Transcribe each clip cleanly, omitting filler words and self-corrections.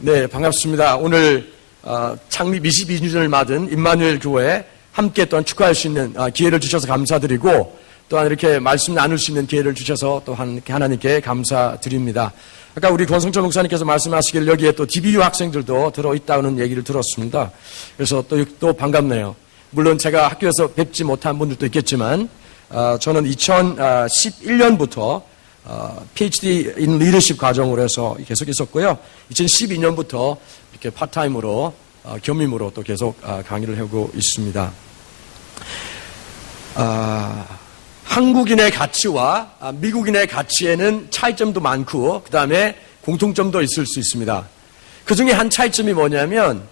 네, 반갑습니다. 오늘 창립 22주년을 맞은 임마누엘 교회 함께 또한 축하할 수 있는 기회를 주셔서 감사드리고 또한 이렇게 말씀 나눌 수 있는 기회를 주셔서 또 하나님께 감사드립니다. 아까 우리 권성철 목사님께서 말씀하시길 여기에 또 DBU 학생들도 들어있다는 얘기를 들었습니다. 그래서 또 반갑네요. 물론 제가 학교에서 뵙지 못한 분들도 있겠지만 저는 2011년부터 PhD in Leadership 과정으로 해서 계속 있었고요. 2012년부터 이렇게 파트타임으로 겸임으로 또 계속 강의를 하고 있습니다. 한국인의 가치와 미국인의 가치에는 차이점도 많고 그 다음에 공통점도 있을 수 있습니다. 그 중에 한 차이점이 뭐냐면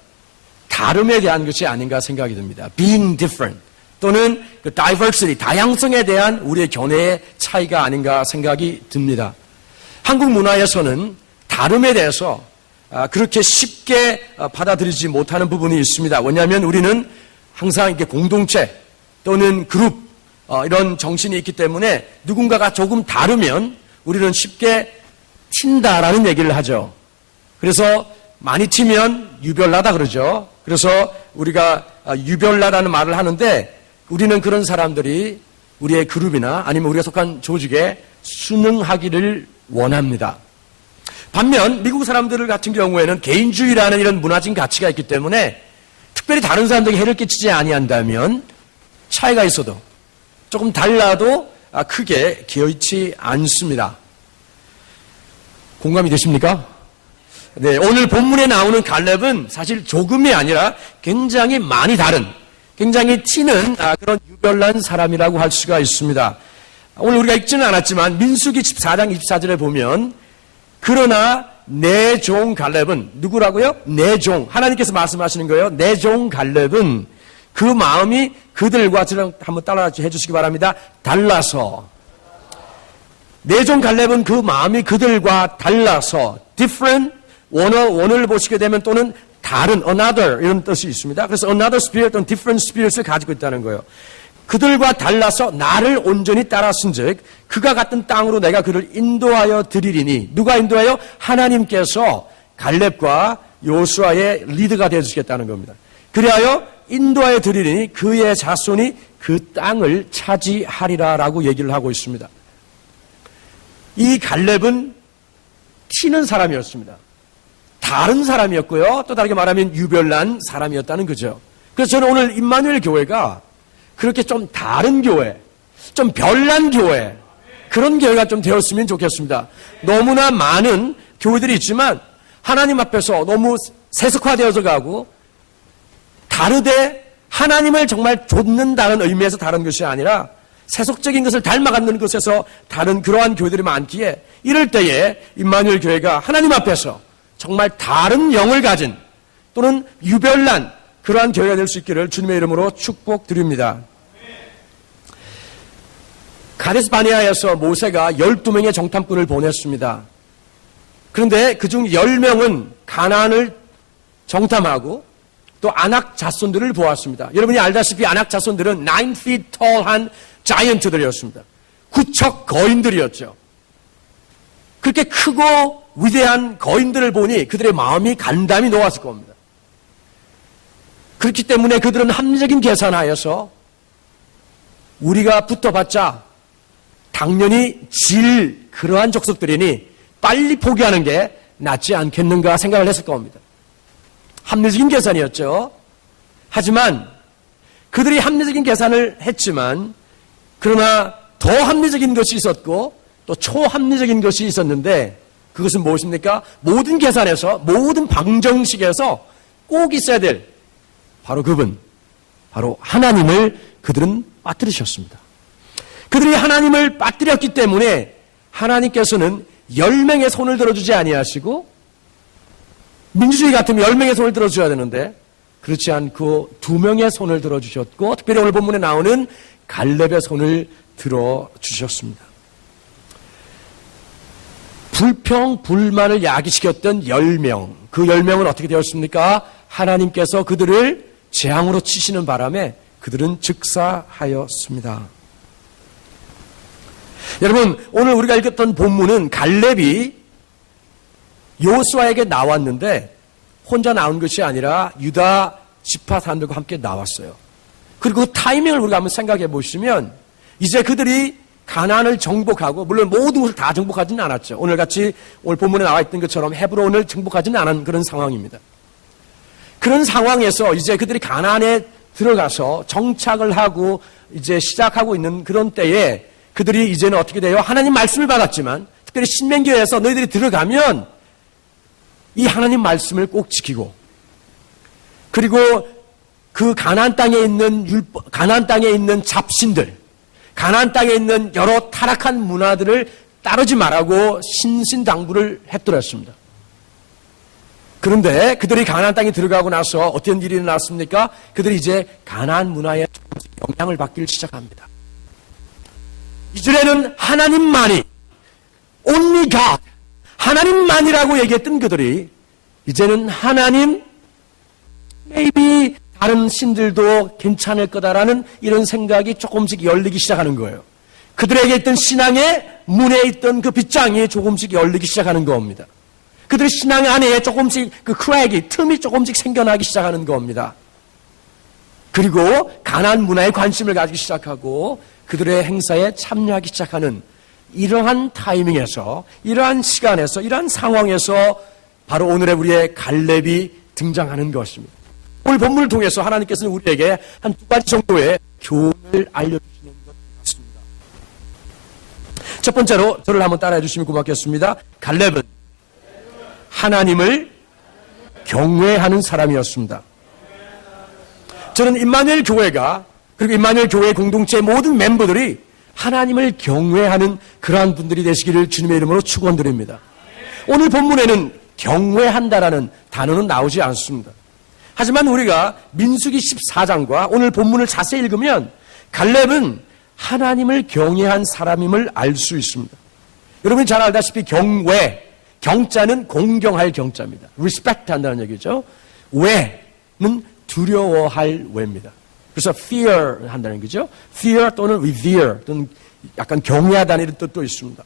다름에 대한 것이 아닌가 생각이 듭니다. Being different 또는 그 diversity, 다양성에 대한 우리의 견해의 차이가 아닌가 생각이 듭니다. 한국 문화에서는 다름에 대해서 그렇게 쉽게 받아들이지 못하는 부분이 있습니다. 왜냐하면 우리는 항상 이렇게 공동체 또는 그룹 이런 정신이 있기 때문에 누군가가 조금 다르면 우리는 쉽게 튄다라는 얘기를 하죠. 그래서 많이 튀면 유별나다 그러죠. 그래서 우리가 유별나다는 말을 하는데 우리는 그런 사람들이 우리의 그룹이나 아니면 우리가 속한 조직에 순응하기를 원합니다. 반면 미국 사람들 같은 경우에는 개인주의라는 이런 문화적인 가치가 있기 때문에 특별히 다른 사람들에게 해를 끼치지 아니한다면 차이가 있어도 조금 달라도 크게 개의치 않습니다. 공감이 되십니까? 네, 오늘 본문에 나오는 갈렙은 사실 조금이 아니라 굉장히 많이 다른, 굉장히 튀는 그런 유별난 사람이라고 할 수가 있습니다. 오늘 우리가 읽지는 않았지만 민수기 14장 24절에 보면 그러나 내 종 갈렙은 누구라고요? 내 종. 하나님께서 말씀하시는 거예요. 내 종 갈렙은 그 마음이 그들과 저랑 한번 따라 해주시기 바랍니다. 달라서. 내 종 갈렙은 그 마음이 그들과 달라서 different 원어를 보시게 되면 또는 다른 another 이런 뜻이 있습니다. 그래서 another spirit 또는 different spirit을 가지고 있다는 거예요. 그들과 달라서 나를 온전히 따랐은즉 그가 같은 땅으로 내가 그를 인도하여 드리리니 누가 인도하여? 하나님께서 갈렙과 요수아의 리더가 되어주시겠다는 겁니다. 그리하여 인도하여 드리리니 그의 자손이 그 땅을 차지하리라라고 얘기를 하고 있습니다. 이 갈렙은 튀는 사람이었습니다. 다른 사람이었고요. 또 다르게 말하면 유별난 사람이었다는 거죠. 그래서 저는 오늘 임마누엘 교회가 그렇게 좀 다른 교회, 좀 별난 교회, 그런 교회가 좀 되었으면 좋겠습니다. 너무나 많은 교회들이 있지만 하나님 앞에서 너무 세속화되어서 가고 다르되 하나님을 정말 좇는다는 의미에서 다른 것이 아니라 세속적인 것을 닮아가는 것에서 다른 그러한 교회들이 많기에 이럴 때에 임마누엘 교회가 하나님 앞에서 정말 다른 영을 가진 또는 유별난 그러한 교회가 될 수 있기를 주님의 이름으로 축복드립니다. 가데스 바네아에서 모세가 12명의 정탐꾼을 보냈습니다. 그런데 그중 10명은 가나안을 정탐하고 또 아낙 자손들을 보았습니다. 여러분이 알다시피 아낙 자손들은 9 feet tall한 자이언트들이었습니다. 구척 거인들이었죠. 그렇게 크고 위대한 거인들을 보니 그들의 마음이 간담이 놓았을 겁니다. 그렇기 때문에 그들은 합리적인 계산하여서 우리가 붙어봤자 당연히 질 그러한 족속들이니 빨리 포기하는 게 낫지 않겠는가 생각을 했을 겁니다. 합리적인 계산이었죠. 하지만 그들이 합리적인 계산을 했지만 그러나 더 합리적인 것이 있었고 또 초합리적인 것이 있었는데 그것은 무엇입니까? 모든 계산에서 모든 방정식에서 꼭 있어야 될 바로 그분, 바로 하나님을 그들은 빠뜨리셨습니다. 그들이 하나님을 빠뜨렸기 때문에 하나님께서는 10명의 손을 들어주지 아니하시고 민주주의 같으면 10명의 손을 들어줘야 되는데 그렇지 않고 2명의 손을 들어주셨고 특별히 오늘 본문에 나오는 갈렙의 손을 들어주셨습니다. 불평, 불만을 야기시켰던 10명, 그 10명은 어떻게 되었습니까? 하나님께서 그들을 재앙으로 치시는 바람에 그들은 즉사하였습니다. 여러분, 오늘 우리가 읽었던 본문은 갈렙이 요수아에게 나왔는데 혼자 나온 것이 아니라 유다 지파 사람들과 함께 나왔어요. 그리고 그 타이밍을 우리가 한번 생각해 보시면 이제 그들이 가나안을 정복하고, 물론 모든 것을 다 정복하지는 않았죠. 오늘같이 오늘 본문에 나와 있던 것처럼 헤브론을 정복하지는 않은 그런 상황입니다. 그런 상황에서 이제 그들이 가나안에 들어가서 정착을 하고 이제 시작하고 있는 그런 때에 그들이 이제는 어떻게 돼요? 하나님 말씀을 받았지만, 특별히 신명기에서 너희들이 들어가면 이 하나님 말씀을 꼭 지키고, 그리고 그 가나안 땅에 있는 잡신들, 가나안 땅에 있는 여러 타락한 문화들을 따르지 말라고 신신당부를 했더랬습니다. 그런데 그들이 가나안 땅에 들어가고 나서 어떤 일이 일어났습니까? 그들이 이제 가나안 문화에 영향을 받기 시작합니다. 이전에는 하나님만이, only God, 하나님만이라고 얘기했던 그들이 이제는 하나님, maybe 다른 신들도 괜찮을 거다라는 이런 생각이 조금씩 열리기 시작하는 거예요. 그들에게 있던 신앙의 문에 있던 그 빗장이 조금씩 열리기 시작하는 겁니다. 그들의 신앙 안에 조금씩 그 크랙이, 틈이 조금씩 생겨나기 시작하는 겁니다. 그리고 가나안 문화에 관심을 가지기 시작하고 그들의 행사에 참여하기 시작하는 이러한 타이밍에서, 이러한 시간에서, 이러한 상황에서 바로 오늘의 우리의 갈렙이 등장하는 것입니다. 오늘 본문을 통해서 하나님께서는 우리에게 한 두 가지 정도의 교훈을 알려주시는 것 같습니다. 첫 번째로 저를 한번 따라해 주시면 고맙겠습니다. 갈렙은 하나님을 경외하는 사람이었습니다. 저는 임마누엘 교회가, 그리고 임마누엘 교회 공동체의 모든 멤버들이 하나님을 경외하는 그러한 분들이 되시기를 주님의 이름으로 축원드립니다. 오늘 본문에는 경외한다라는 단어는 나오지 않습니다. 하지만 우리가 민수기 14장과 오늘 본문을 자세히 읽으면 갈렙은 하나님을 경외한 사람임을 알 수 있습니다. 여러분이 잘 알다시피 경외, 경자는 공경할 경자입니다. respect 한다는 얘기죠. 외는 두려워할 외입니다. 그래서 fear 한다는 얘기죠. fear 또는 revere 또는 약간 경외하다는 이런 뜻도 있습니다.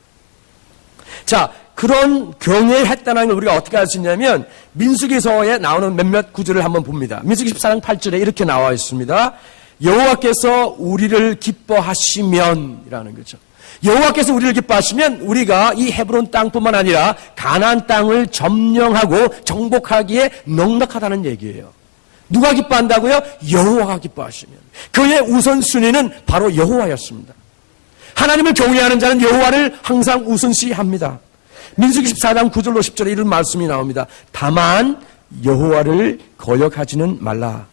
자, 그런 경외했다는 걸 우리가 어떻게 알 수 있냐면 민수기서에 나오는 몇몇 구절을 한번 봅니다. 민수기 14장 8절에 이렇게 나와 있습니다. 여호와께서 우리를 기뻐하시면 이라는 거죠. 여호와께서 우리를 기뻐하시면 우리가 이 헤브론 땅뿐만 아니라 가나안 땅을 점령하고 정복하기에 넉넉하다는 얘기예요. 누가 기뻐한다고요? 여호와가 기뻐하시면. 그의 우선순위는 바로 여호와였습니다. 하나님을 경외하는 자는 여호와를 항상 우선시합니다. 민수기 14장 9절로 10절에 이런 말씀이 나옵니다. 다만 여호와를 거역하지는 말라.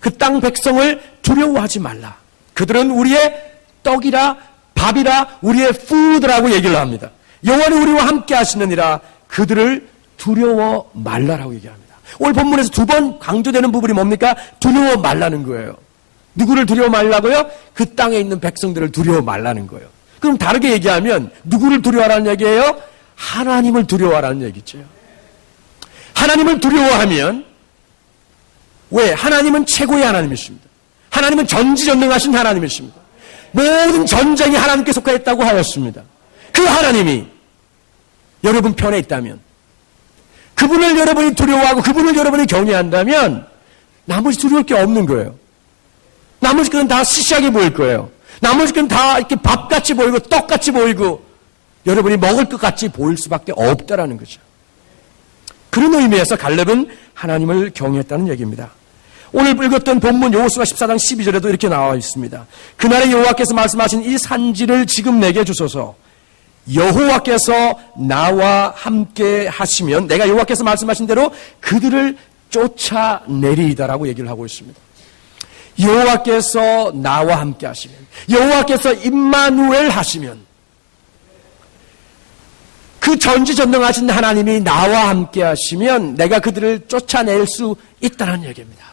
그 땅 백성을 두려워하지 말라. 그들은 우리의 떡이라 밥이라 우리의 food라고 얘기를 합니다. 여호와는 우리와 함께 하시느니라. 그들을 두려워 말라라고 얘기합니다. 오늘 본문에서 두 번 강조되는 부분이 뭡니까? 두려워 말라는 거예요. 누구를 두려워 말라고요? 그 땅에 있는 백성들을 두려워 말라는 거예요. 그럼 다르게 얘기하면 누구를 두려워하라는 얘기예요? 하나님을 두려워하라는 얘기죠. 하나님을 두려워하면, 왜? 하나님은 최고의 하나님이십니다. 하나님은 전지전능하신 하나님이십니다. 모든 전쟁이 하나님께 속하였다고 하였습니다. 그 하나님이 여러분 편에 있다면, 그분을 여러분이 두려워하고 그분을 여러분이 경외한다면 나머지 두려울 게 없는 거예요. 나머지 것은 다 시시하게 보일 거예요. 나머지 것은 다 이렇게 밥같이 보이고 떡같이 보이고 여러분이 먹을 것 같이 보일 수밖에 없다라는 거죠. 그런 의미에서 갈렙은 하나님을 경외했다는 얘기입니다. 오늘 읽었던 본문 여호수아 14장 12절에도 이렇게 나와 있습니다. 그날에 여호와께서 말씀하신 이 산지를 지금 내게 주소서. 여호와께서 나와 함께 하시면 내가 여호와께서 말씀하신 대로 그들을 쫓아내리이다라고 얘기를 하고 있습니다. 여호와께서 나와 함께 하시면, 여호와께서 임마누엘 하시면, 그 전지전능하신 하나님이 나와 함께 하시면 내가 그들을 쫓아낼 수 있다는 얘기입니다.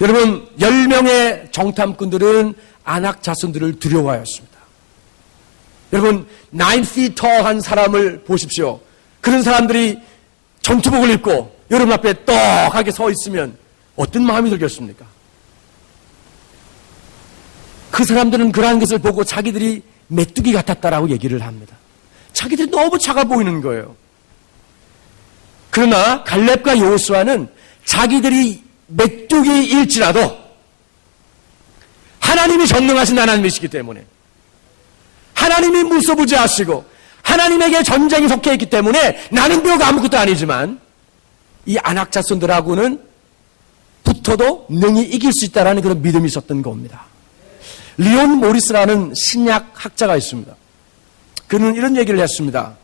여러분, 10명의 정탐꾼들은 안악 자손들을 두려워하였습니다. 여러분, 9feet tall한 사람을 보십시오. 그런 사람들이 전투복을 입고 여러분 앞에 떡하게 서 있으면 어떤 마음이 들겠습니까? 그 사람들은 그러한 것을 보고 자기들이 메뚜기 같았다라고 얘기를 합니다. 자기들이 너무 작아 보이는 거예요. 그러나 갈렙과 여호수아는 자기들이 메뚜기일지라도 하나님이 전능하신 하나님이시기 때문에, 하나님이 무소부지하시고 하나님에게 전쟁이 속해 있기 때문에 나는 비록 아무것도 아니지만 이 안악 자손들하고는 붙어도 능히 이길 수 있다는 그런 믿음이 있었던 겁니다. 리온 모리스라는 신약 학자가 있습니다. 그는 이런 얘기를 했습니다.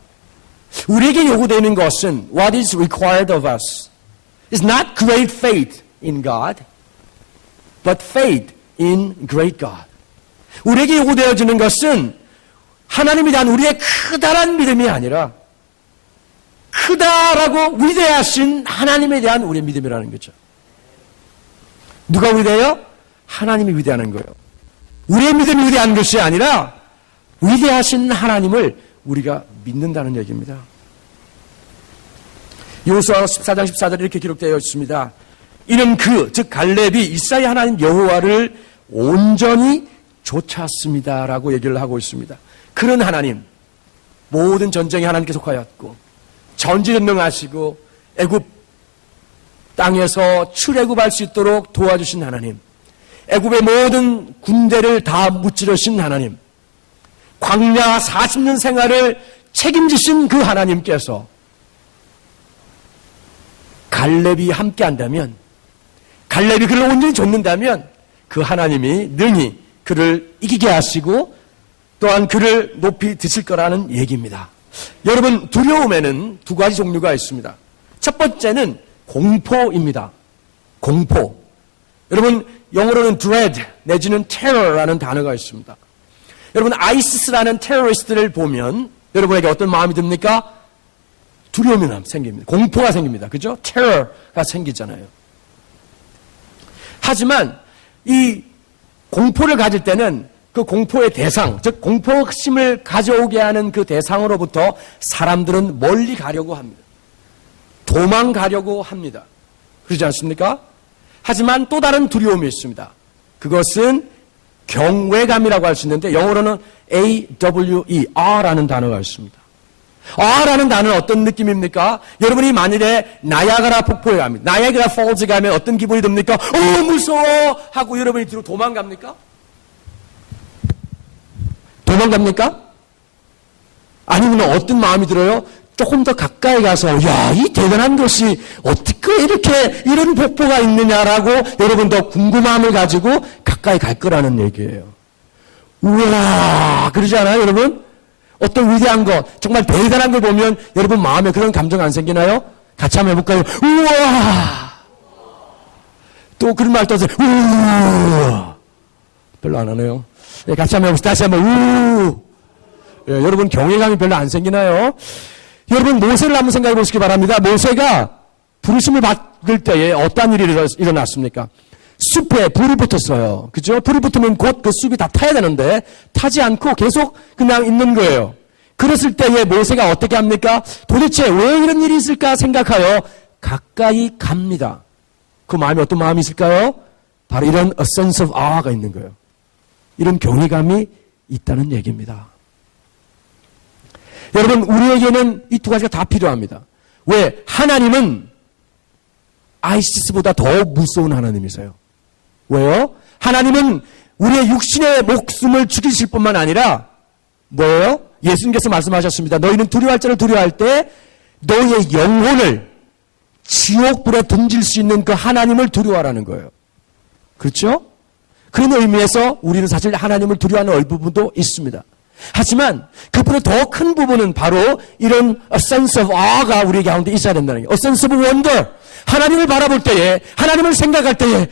우리에게 요구되는 것은 what is required of us is not great faith in God, but faith in great God. 우리에게 요구되어지는 것은 하나님에 대한 우리의 크다란 믿음이 아니라 크다라고 위대하신 하나님에 대한 우리의 믿음이라는 거죠. 누가 위대해요? 하나님이 위대한 거예요. 우리의 믿음이 위대한 것이 아니라 위대하신 하나님을 우리가 믿는다는 얘기입니다. 여호수아 14장 14절에 이렇게 기록되어 있습니다. 이는 즉 갈렙이 이스라엘 하나님 여호와를 온전히 좇았습니다라고 얘기를 하고 있습니다. 그런 하나님, 모든 전쟁이 하나님께 속하였고 전지전능하시고 애굽 땅에서 출애굽할 수 있도록 도와주신 하나님, 애굽의 모든 군대를 다 무찌르신 하나님, 광야 40년 생활을 책임지신 그 하나님께서 갈렙이 함께한다면, 갈렙이 그를 온전히 좇는다면 그 하나님이 능히 그를 이기게 하시고 또한 그를 높이 드실 거라는 얘기입니다. 여러분, 두려움에는 두 가지 종류가 있습니다. 첫 번째는 공포입니다. 공포. 여러분, 영어로는 dread 내지는 terror라는 단어가 있습니다. 여러분, 아이시스라는 테러리스트를 보면 여러분에게 어떤 마음이 듭니까? 두려움이 생깁니다. 공포가 생깁니다. 그죠? 테러가 생기잖아요. 하지만 이 공포를 가질 때는 그 공포의 대상, 즉 공포심을 가져오게 하는 그 대상으로부터 사람들은 멀리 가려고 합니다. 도망가려고 합니다. 그러지 않습니까? 하지만 또 다른 두려움이 있습니다. 그것은 경외감이라고 할 수 있는데 영어로는 R라는 단어가 있습니다. R라는 단어는 어떤 느낌입니까? 여러분이 만일에 나야가라 폭포에 갑니다. 나야가라 폴즈 가면 어떤 기분이 듭니까? 무서워! 하고 여러분이 뒤로 도망갑니까? 도망갑니까? 아니면 어떤 마음이 들어요? 조금 더 가까이 가서 야, 이 대단한 것이 어떻게 이렇게 이런 폭포가 있느냐라고 여러분 더 궁금함을 가지고 가까이 갈 거라는 얘기예요. 우와, 그러지 않아요, 여러분? 어떤 위대한 것, 정말 대단한 걸 보면 여러분 마음에 그런 감정 안 생기나요? 같이 한번 해볼까요? 우와! 또 그런 말 떠서 우와! 별로 안 하네요. 네, 같이 한번 해봅시다. 다시 한번 우! 예, 여러분 경외감이 별로 안 생기나요? 여러분 모세를 한번 생각해 보시기 바랍니다. 모세가 부르심을 받을 때에 어떤 일이 일어났습니까? 숲에 불이 붙었어요. 그죠? 불이 붙으면 곧 그 숲이 다 타야 되는데 타지 않고 계속 그냥 있는 거예요. 그랬을 때에 모세가 어떻게 합니까? 도대체 왜 이런 일이 있을까 생각하여 가까이 갑니다. 그 마음이 어떤 마음이 있을까요? 바로 이런 a sense of awe가 있는 거예요. 이런 경외감이 있다는 얘기입니다. 여러분, 우리에게는 이 두 가지가 다 필요합니다. 왜? 하나님은 아이시스보다 더 무서운 하나님이세요. 왜요? 하나님은 우리의 육신의 목숨을 죽이실 뿐만 아니라 뭐예요? 예수님께서 말씀하셨습니다. 너희는 두려워할 자를 두려워할 때 너희의 영혼을 지옥불에 던질 수 있는 그 하나님을 두려워하라는 거예요. 그렇죠? 그런 의미에서 우리는 사실 하나님을 두려워하는 부분도 있습니다. 하지만 그보다 더 큰 부분은 바로 이런 a sense of awe가 우리 가운데 있어야 된다는 거예요. a sense of wonder. 하나님을 바라볼 때에, 하나님을 생각할 때에,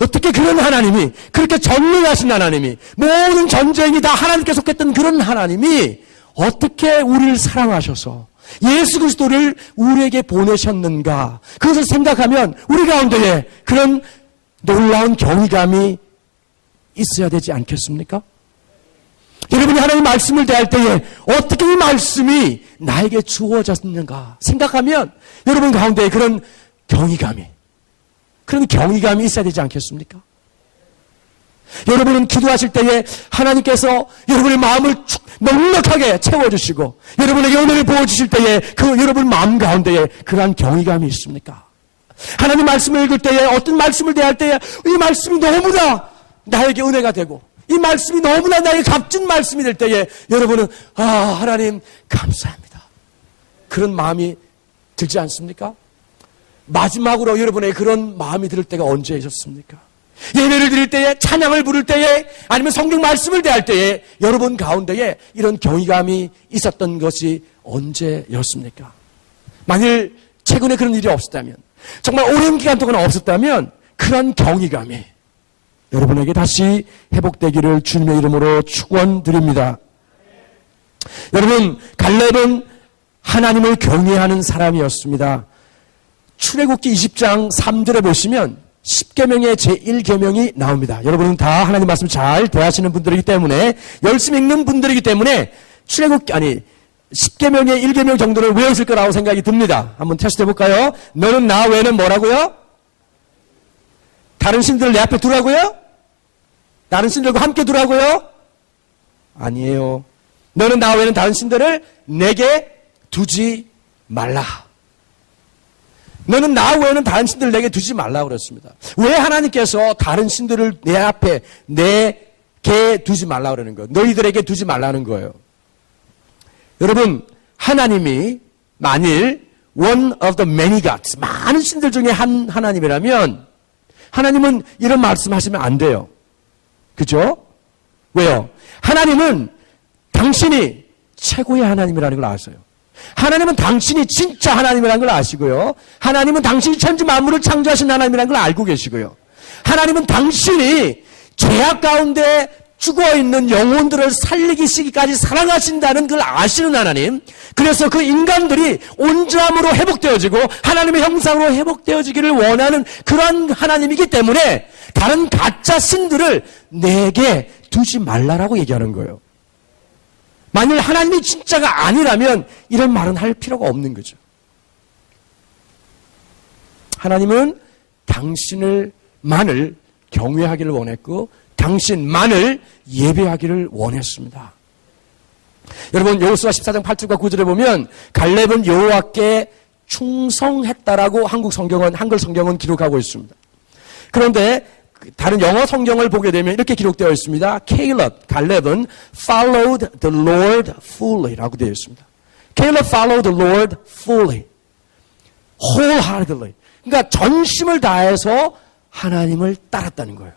어떻게 그런 하나님이, 그렇게 전능하신 하나님이, 모든 전쟁이 다 하나님께 속했던 그런 하나님이 어떻게 우리를 사랑하셔서 예수 그리스도를 우리에게 보내셨는가. 그것을 생각하면 우리 가운데에 그런 놀라운 경외감이 있어야 되지 않겠습니까? 여러분이 하나님 말씀을 대할 때에 어떻게 이 말씀이 나에게 주어졌는가 생각하면 여러분 가운데에 그런 경외감이 있어야 되지 않겠습니까? 여러분은 기도하실 때에 하나님께서 여러분의 마음을 넉넉하게 채워주시고 여러분에게 은혜를 부어주실 때에 그 여러분 마음 가운데에 그러한 경외감이 있습니까? 하나님 말씀을 읽을 때에 어떤 말씀을 대할 때에 이 말씀이 너무나 나에게 은혜가 되고 이 말씀이 너무나 나에게 값진 말씀이 될 때에 여러분은 하나님 감사합니다. 그런 마음이 들지 않습니까? 마지막으로 여러분의 그런 마음이 들 때가 언제 있었습니까? 예배를 드릴 때에, 찬양을 부를 때에, 아니면 성경 말씀을 대할 때에 여러분 가운데에 이런 경외감이 있었던 것이 언제였습니까? 만일 최근에 그런 일이 없었다면, 정말 오랜 기간 동안 없었다면 그런 경외감이 여러분에게 다시 회복되기를 주님의 이름으로 축원드립니다. 여러분, 갈렙은 하나님을 경외하는 사람이었습니다. 출애굽기 20장 3절에 보시면 10계명의 제1계명이 나옵니다. 여러분은 다 하나님 말씀 잘 대하시는 분들이기 때문에, 열심히 읽는 분들이기 때문에 10계명의 1계명 정도는 외웠을 거라고 생각이 듭니다. 한번 테스트 해볼까요? 너는 나 외에는 뭐라고요? 다른 신들을 내 앞에 두라고요? 다른 신들과 함께 두라고요? 아니에요. 너는 나 외에는 다른 신들을 내게 두지 말라. 너는 나 외에는 다른 신들을 내게 두지 말라고 그랬습니다. 왜 하나님께서 다른 신들을 내 앞에 내게 두지 말라고 그러는 거예요? 너희들에게 두지 말라는 거예요. 여러분, 하나님이 만일 one of the many gods, 많은 신들 중에 한 하나님이라면 하나님은 이런 말씀하시면 안 돼요. 그죠? 왜요? 하나님은 당신이 최고의 하나님이라는 걸 아세요. 하나님은 당신이 진짜 하나님이라는 걸 아시고요. 하나님은 당신이 천지 만물을 창조하신 하나님이라는 걸 알고 계시고요. 하나님은 당신이 죄악 가운데 죽어있는 영혼들을 살리기까지 사랑하신다는 걸 아시는 하나님. 그래서 그 인간들이 온전함으로 회복되어지고 하나님의 형상으로 회복되어지기를 원하는 그런 하나님이기 때문에 다른 가짜 신들을 내게 두지 말라라고 얘기하는 거예요. 만일 하나님이 진짜가 아니라면 이런 말은 할 필요가 없는 거죠. 하나님은 당신을만을 경외하기를 원했고 당신만을 예배하기를 원했습니다. 여러분, 여호수아 14장 8절과 9절에 보면 갈렙은 여호와께 충성했다라고 한글 성경은 기록하고 있습니다. 그런데 다른 영어 성경을 보게 되면 이렇게 기록되어 있습니다. 갈렙은 followed the Lord fully라고 되어 있습니다. Caleb followed the Lord fully, wholeheartedly. 그러니까 전심을 다해서 하나님을 따랐다는 거예요.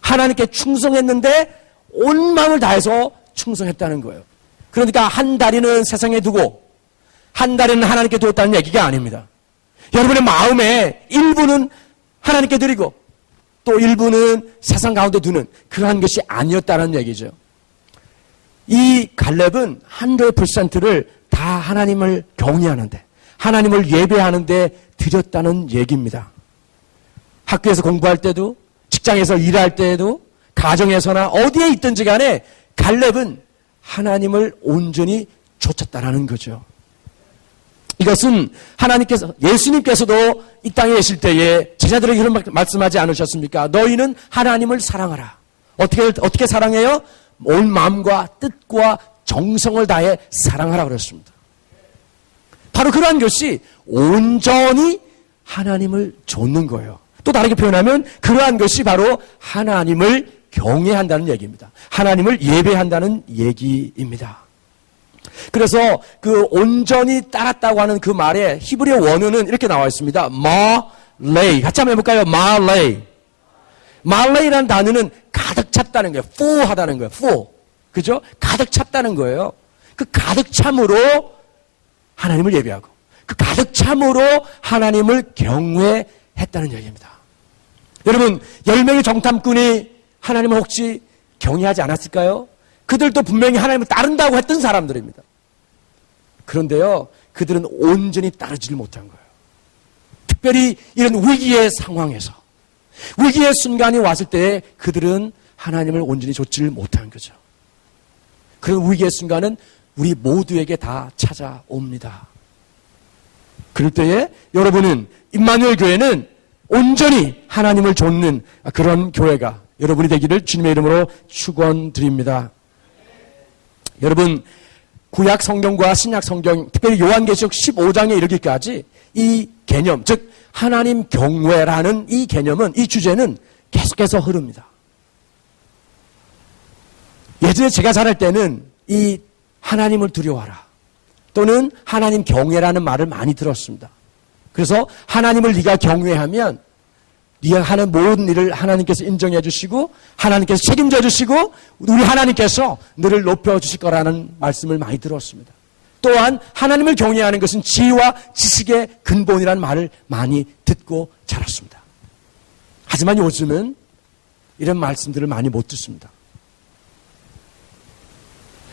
하나님께 충성했는데 온 마음을 다해서 충성했다는 거예요. 그러니까 한 다리는 세상에 두고 한 다리는 하나님께 두었다는 얘기가 아닙니다. 여러분의 마음의 일부는 하나님께 드리고 또 일부는 세상 가운데 두는 그러한 것이 아니었다는 얘기죠. 이 갈렙은 100%를 다 하나님을 경외하는데, 하나님을 예배하는데 드렸다는 얘기입니다. 학교에서 공부할 때도, 직장에서 일할 때에도, 가정에서나 어디에 있든지 간에 갈렙은 하나님을 온전히 좇았다라는 거죠. 이것은 예수님께서도 이 땅에 계실 때에 제자들에게 이런 말씀하지 않으셨습니까? 너희는 하나님을 사랑하라. 어떻게 사랑해요? 온 마음과 뜻과 정성을 다해 사랑하라 그랬습니다. 바로 그러한 것이 온전히 하나님을 좇는 거예요. 또 다르게 표현하면 그러한 것이 바로 하나님을 경외한다는 얘기입니다. 하나님을 예배한다는 얘기입니다. 그래서 그 온전히 따랐다고 하는 그 말에 히브리어 원어는 이렇게 나와 있습니다. 말레이. 같이 한번 해볼까요? 말레이. 말레이라는 단어는 가득 찼다는 거예요. full하다는 거예요. full. 그죠? 가득 찼다는 거예요. 그 가득 참으로 하나님을 예배하고 그 가득 참으로 하나님을 경외했다는 얘기입니다. 여러분, 10명의 정탐꾼이 하나님을 혹시 경외하지 않았을까요? 그들도 분명히 하나님을 따른다고 했던 사람들입니다. 그런데요, 그들은 온전히 따르지를 못한 거예요. 특별히 이런 위기의 상황에서, 위기의 순간이 왔을 때 그들은 하나님을 온전히 좇지를 못한 거죠. 그런 위기의 순간은 우리 모두에게 다 찾아옵니다. 그럴 때에 여러분은, 임마누엘 교회는 온전히 하나님을 좇는 그런 교회가 여러분이 되기를 주님의 이름으로 축원드립니다. 여러분, 구약 성경과 신약 성경, 특별히 요한계시록 15장에 이르기까지 이 개념, 즉 하나님 경외라는 이 개념은, 이 주제는 계속해서 흐릅니다. 예전에 제가 자랄 때는 이 하나님을 두려워하라 또는 하나님 경외라는 말을 많이 들었습니다. 그래서 하나님을 네가 경외하면 네가 하는 모든 일을 하나님께서 인정해 주시고 하나님께서 책임져 주시고 우리 하나님께서 너를 높여 주실 거라는 말씀을 많이 들었습니다. 또한 하나님을 경외하는 것은 지혜와 지식의 근본이라는 말을 많이 듣고 자랐습니다. 하지만 요즘은 이런 말씀들을 많이 못 듣습니다.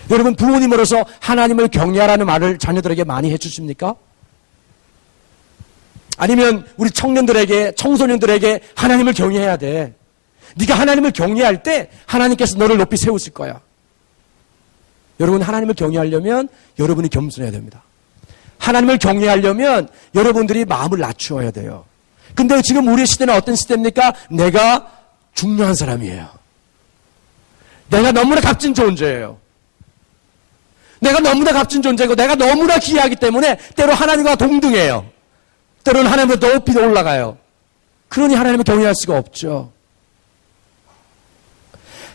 여러분, 부모님으로서 하나님을 경외하라는 말을 자녀들에게 많이 해주십니까? 아니면 우리 청년들에게, 청소년들에게 하나님을 경외해야 돼. 네가 하나님을 경외할 때 하나님께서 너를 높이 세우실 거야. 여러분, 하나님을 경외하려면 여러분이 겸손해야 됩니다. 하나님을 경외하려면 여러분들이 마음을 낮추어야 돼요. 근데 지금 우리 시대는 어떤 시대입니까? 내가 중요한 사람이에요. 내가 너무나 값진 존재예요. 내가 너무나 값진 존재고 내가 너무나 귀하기 때문에 때로 하나님과 동등해요. 때로는 하나님보다 높이 올라가요. 그러니 하나님을 경외할 수가 없죠.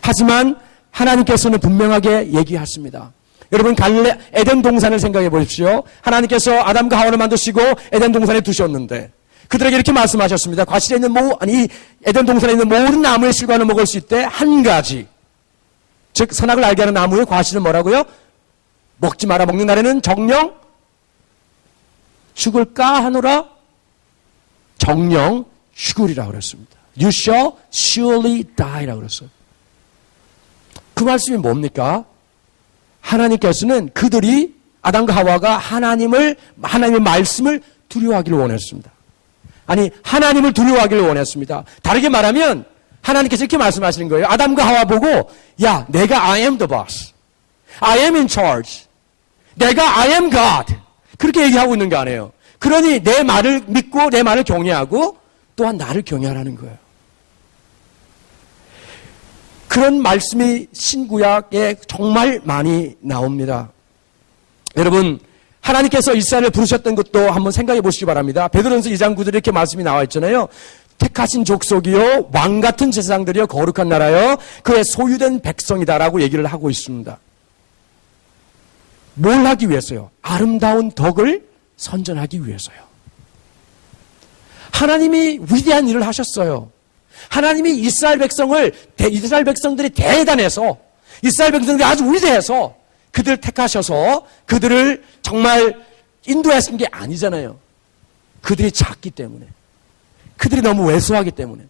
하지만 하나님께서는 분명하게 얘기하십니다. 여러분, 에덴 동산을 생각해 보십시오. 하나님께서 아담과 하와를 만드시고 에덴 동산에 두셨는데 그들에게 이렇게 말씀하셨습니다. 과실에 있는 에덴 동산에 있는 모든 나무의 실과는 먹을 수 있대. 한 가지, 즉 선악을 알게 하는 나무의 과실은 뭐라고요? 먹지 마라. 먹는 날에는 정령 죽을까 하노라. 정령 죽으리라고 그랬습니다. You shall surely die라고 그랬어요. 그 말씀이 뭡니까? 하나님께서는 그들이, 아담과 하와가 하나님의 말씀을 두려워하기를 원했습니다. 아니, 하나님을 두려워하기를 원했습니다. 다르게 말하면 하나님께서 이렇게 말씀하시는 거예요. 아담과 하와 보고, 야, 내가 I am the boss. I am in charge. 내가 I am God. 그렇게 얘기하고 있는 거 아니에요. 그러니 내 말을 믿고 내 말을 경외하고 또한 나를 경외하라는 거예요. 그런 말씀이 신구약에 정말 많이 나옵니다. 여러분, 하나님께서 이스라엘을 부르셨던 것도 한번 생각해 보시기 바랍니다. 베드로전서 2장 9절에 이렇게 말씀이 나와 있잖아요. 택하신 족속이요 왕 같은 제사장들이요 거룩한 나라요 그의 소유된 백성이다라고 얘기를 하고 있습니다. 뭘 하기 위해서요? 아름다운 덕을 선전하기 위해서요. 하나님이 위대한 일을 하셨어요. 하나님이 이스라엘 백성들이 대단해서, 이스라엘 백성들이 아주 위대해서 그들을 택하셔서 그들을 정말 인도하신 게 아니잖아요. 그들이 작기 때문에, 그들이 너무 왜소하기 때문에,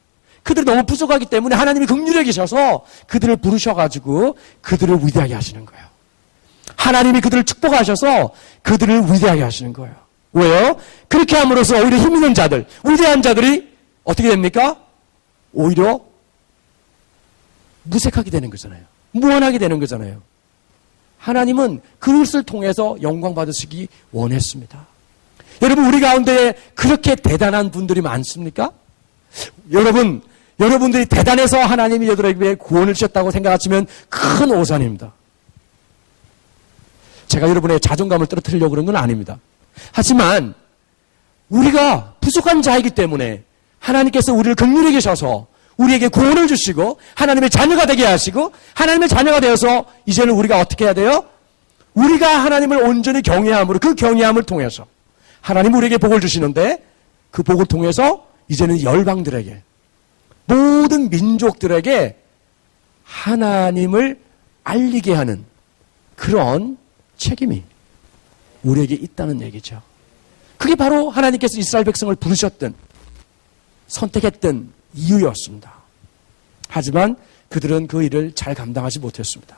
그들이 너무 부족하기 때문에 하나님이 긍휼히 계셔서 그들을 부르셔가지고 그들을 위대하게 하시는 거예요. 하나님이 그들을 축복하셔서 그들을 위대하게 하시는 거예요. 왜요? 그렇게 함으로써 오히려 힘 있는 자들, 위대한 자들이 어떻게 됩니까? 오히려 무색하게 되는 거잖아요. 무한하게 되는 거잖아요. 하나님은 그것을 통해서 영광 받으시기 원했습니다. 여러분, 우리 가운데 그렇게 대단한 분들이 많습니까? 여러분들이 대단해서 하나님이 여러분에게 구원을 주셨다고 생각하시면 큰 오산입니다. 제가 여러분의 자존감을 떨어뜨리려고 그런 건 아닙니다. 하지만 우리가 부족한 자이기 때문에 하나님께서 우리를 긍휼히 계셔서 우리에게 구원을 주시고 하나님의 자녀가 되게 하시고 하나님의 자녀가 되어서 이제는 우리가 어떻게 해야 돼요? 우리가 하나님을 온전히 경외함으로, 그 경외함을 통해서 하나님 우리에게 복을 주시는데 그 복을 통해서 이제는 열방들에게, 모든 민족들에게 하나님을 알리게 하는 그런 책임이 우리에게 있다는 얘기죠. 그게 바로 하나님께서 이스라엘 백성을 부르셨던, 선택했던 이유였습니다. 하지만 그들은 그 일을 잘 감당하지 못했습니다.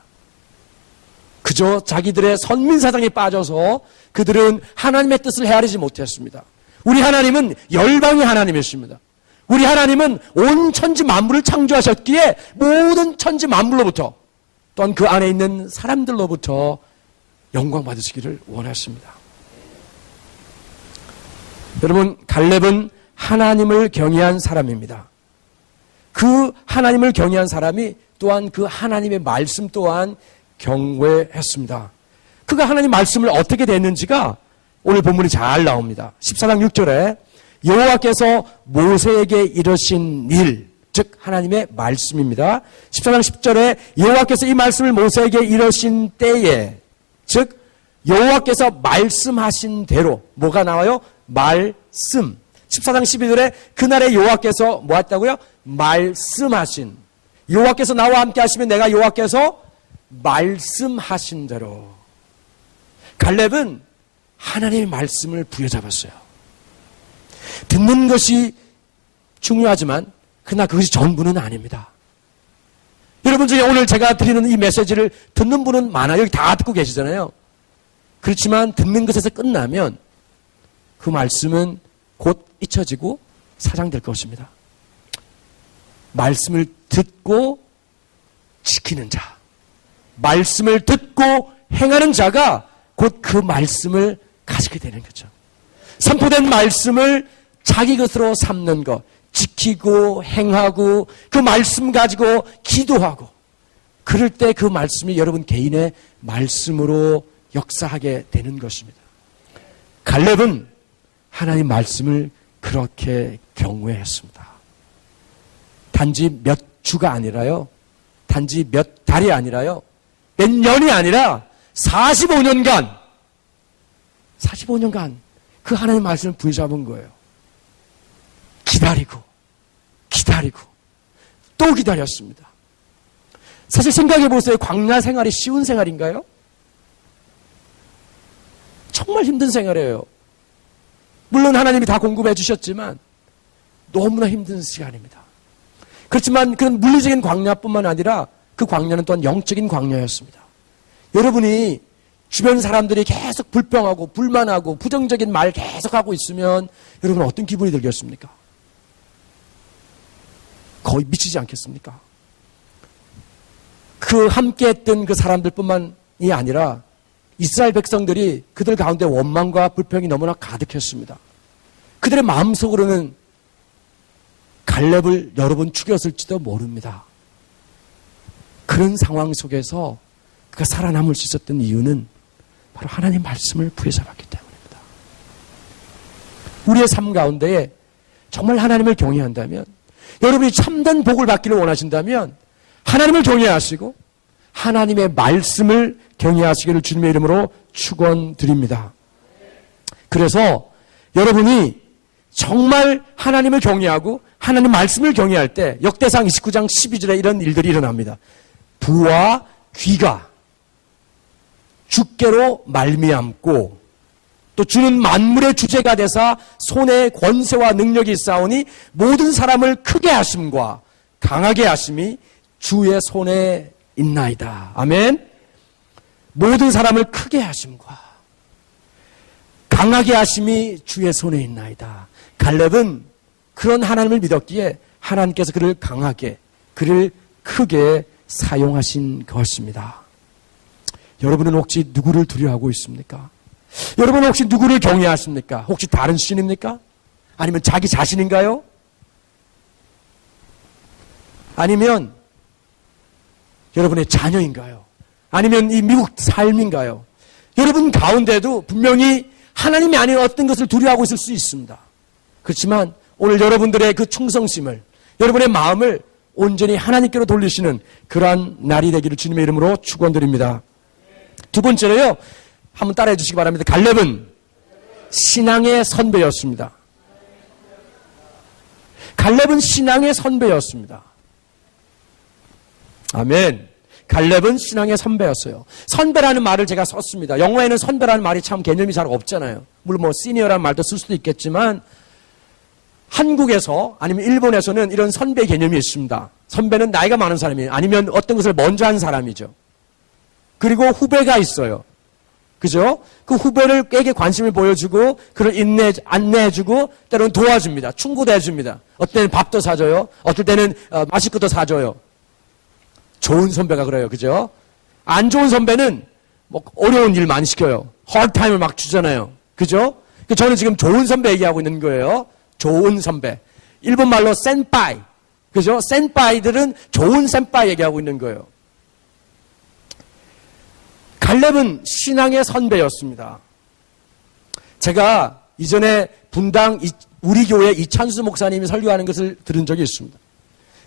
그저 자기들의 선민사상에 빠져서 그들은 하나님의 뜻을 헤아리지 못했습니다. 우리 하나님은 열방의 하나님이십니다. 우리 하나님은 온 천지 만물을 창조하셨기에 모든 천지 만물로부터 또한 그 안에 있는 사람들로부터 영광 받으시기를 원하십니다. 여러분, 갈렙은 하나님을 경외한 사람입니다. 그 하나님을 경외한 사람이 또한 그 하나님의 말씀 또한 경외했습니다. 그가 하나님 말씀을 어떻게 됐는지가 오늘 본문이 잘 나옵니다. 14장 6절에 여호와께서 모세에게 이르신 일, 즉 하나님의 말씀입니다. 14장 10절에 여호와께서 이 말씀을 모세에게 이르신 때에, 즉 여호와께서 말씀하신 대로, 뭐가 나와요? 말씀. 14장 12절에 그날에 여호와께서 뭐 했다고요? 말씀하신. 여호와께서 나와 함께 하시면 내가 여호와께서 말씀하신 대로. 갈렙은 하나님의 말씀을 부여잡았어요. 듣는 것이 중요하지만 그러나 그것이 전부는 아닙니다. 여러분 중에 오늘 제가 드리는 이 메시지를 듣는 분은 많아요. 여기 다 듣고 계시잖아요. 그렇지만 듣는 것에서 끝나면 그 말씀은 곧 잊혀지고 사장될 것입니다. 말씀을 듣고 지키는 자, 말씀을 듣고 행하는 자가 곧 그 말씀을 가지게 되는 거죠. 선포된 말씀을 자기 것으로 삼는 것, 지키고 행하고 그 말씀 가지고 기도하고, 그럴 때 그 말씀이 여러분 개인의 말씀으로 역사하게 되는 것입니다. 갈렙은 하나님 말씀을 그렇게 경외했습니다. 단지 몇 주가 아니라요, 단지 몇 달이 아니라요, 몇 년이 아니라 45년간 그 하나님 말씀을 부여잡은 거예요. 기다리고 또 기다렸습니다. 사실 생각해 보세요. 광야 생활이 쉬운 생활인가요? 정말 힘든 생활이에요. 물론 하나님이 다 공급해 주셨지만 너무나 힘든 시간입니다. 그렇지만 그런 물리적인 광야뿐만 아니라 그 광야는 또한 영적인 광야였습니다. 여러분이 주변 사람들이 계속 불평하고 불만하고 부정적인 말 계속하고 있으면 여러분 어떤 기분이 들겠습니까? 거의 미치지 않겠습니까? 그 함께 했던 그 사람들뿐만이 아니라 이스라엘 백성들이 그들 가운데 원망과 불평이 너무나 가득했습니다. 그들의 마음속으로는 갈렙을 여러 번 죽였을지도 모릅니다. 그런 상황 속에서 그가 살아남을 수 있었던 이유는 바로 하나님 말씀을 부여잡았기 때문입니다. 우리의 삶 가운데에 정말 하나님을 경외한다면, 여러분이 참된 복을 받기를 원하신다면 하나님을 경외하시고 하나님의 말씀을 경외하시기를 주님의 이름으로 축원드립니다. 그래서 여러분이 정말 하나님을 경외하고 하나님 말씀을 경외할 때 역대상 29장 12절에 이런 일들이 일어납니다. 부와 귀가 주께로 말미암고 또 주는 만물의 주제가 되사 손에 권세와 능력이 있사오니 모든 사람을 크게 하심과 강하게 하심이 주의 손에 있나이다. 아멘. 모든 사람을 크게 하심과 강하게 하심이 주의 손에 있나이다. 갈렙은 그런 하나님을 믿었기에 하나님께서 그를 강하게, 그를 크게 사용하신 것입니다. 여러분은 혹시 누구를 두려워하고 있습니까? 여러분은 혹시 누구를 경외하십니까? 혹시 다른 신입니까? 아니면 자기 자신인가요? 아니면 여러분의 자녀인가요? 아니면 이 미국 삶인가요? 여러분 가운데도 분명히 하나님이 아닌 어떤 것을 두려워하고 있을 수 있습니다. 그렇지만 오늘 여러분들의 그 충성심을, 여러분의 마음을 온전히 하나님께로 돌리시는 그러한 날이 되기를 주님의 이름으로 축원드립니다. 두 번째로요, 한번 따라해 주시기 바랍니다. 갈렙은 신앙의 선배였습니다. 갈렙은 신앙의 선배였습니다. 아멘. 갈렙은 신앙의 선배였어요. 선배라는 말을 제가 썼습니다. 영어에는 선배라는 말이 참 개념이 잘 없잖아요. 물론 뭐 시니어라는 말도 쓸 수도 있겠지만 한국에서 아니면 일본에서는 이런 선배 개념이 있습니다. 선배는 나이가 많은 사람이에요. 아니면 어떤 것을 먼저 한 사람이죠. 그리고 후배가 있어요. 그죠? 그 후배에게 관심을 보여주고 그를 안내해주고 때로는 도와줍니다. 충고도 해줍니다. 어떨 때는 밥도 사줘요. 어떨 때는 마실 것도 사줘요. 좋은 선배가 그래요. 그죠? 안 좋은 선배는 뭐 어려운 일 많이 시켜요. 헐타임을 막 주잖아요. 그죠? 저는 지금 좋은 선배 얘기하고 있는 거예요. 좋은 선배. 일본 말로 센파이. 그죠? 센파이들은 좋은 센파이 얘기하고 있는 거예요. 갈렙은 신앙의 선배였습니다. 제가 이전에 분당 우리 교회 이찬수 목사님이 설교하는 것을 들은 적이 있습니다.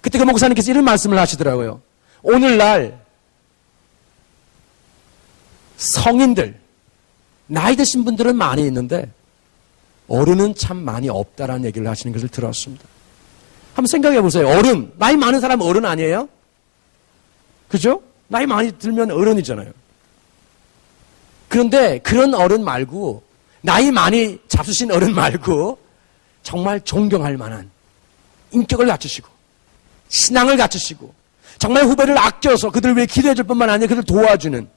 그때 그 목사님께서 이런 말씀을 하시더라고요. 오늘날 성인들, 나이 드신 분들은 많이 있는데 어른은 참 많이 없다라는 얘기를 하시는 것을 들었습니다. 한번 생각해 보세요. 어른, 나이 많은 사람 어른 아니에요? 그죠? 나이 많이 들면 어른이잖아요. 그런데 그런 어른 말고, 나이 많이 잡수신 어른 말고 정말 존경할 만한 인격을 갖추시고 신앙을 갖추시고 정말 후배를 아껴서 그들 위해 기도해 줄 뿐만 아니라 그들을 도와주는,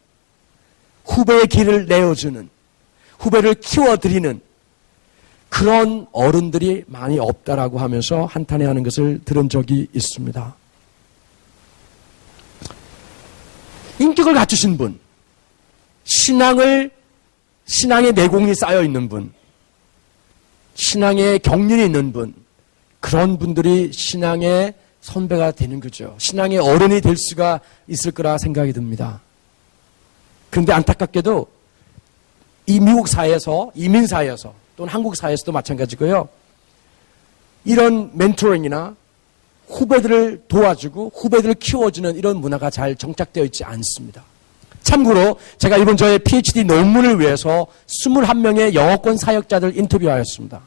후배의 길을 내어주는, 후배를 키워드리는 그런 어른들이 많이 없다라고 하면서 한탄해하는 것을 들은 적이 있습니다. 인격을 갖추신 분, 신앙의 내공이 쌓여 있는 분, 신앙의 경륜이 있는 분, 그런 분들이 신앙의 선배가 되는 거죠. 신앙의 어른이 될 수가 있을 거라 생각이 듭니다. 그런데 안타깝게도 이 미국 사회에서, 이민 사회에서 또는 한국 사회에서도 마찬가지고요. 이런 멘토링이나 후배들을 도와주고 후배들을 키워주는 이런 문화가 잘 정착되어 있지 않습니다. 참고로 제가 이번 저의 PhD 논문을 위해서 21명의 영어권 사역자들 인터뷰하였습니다.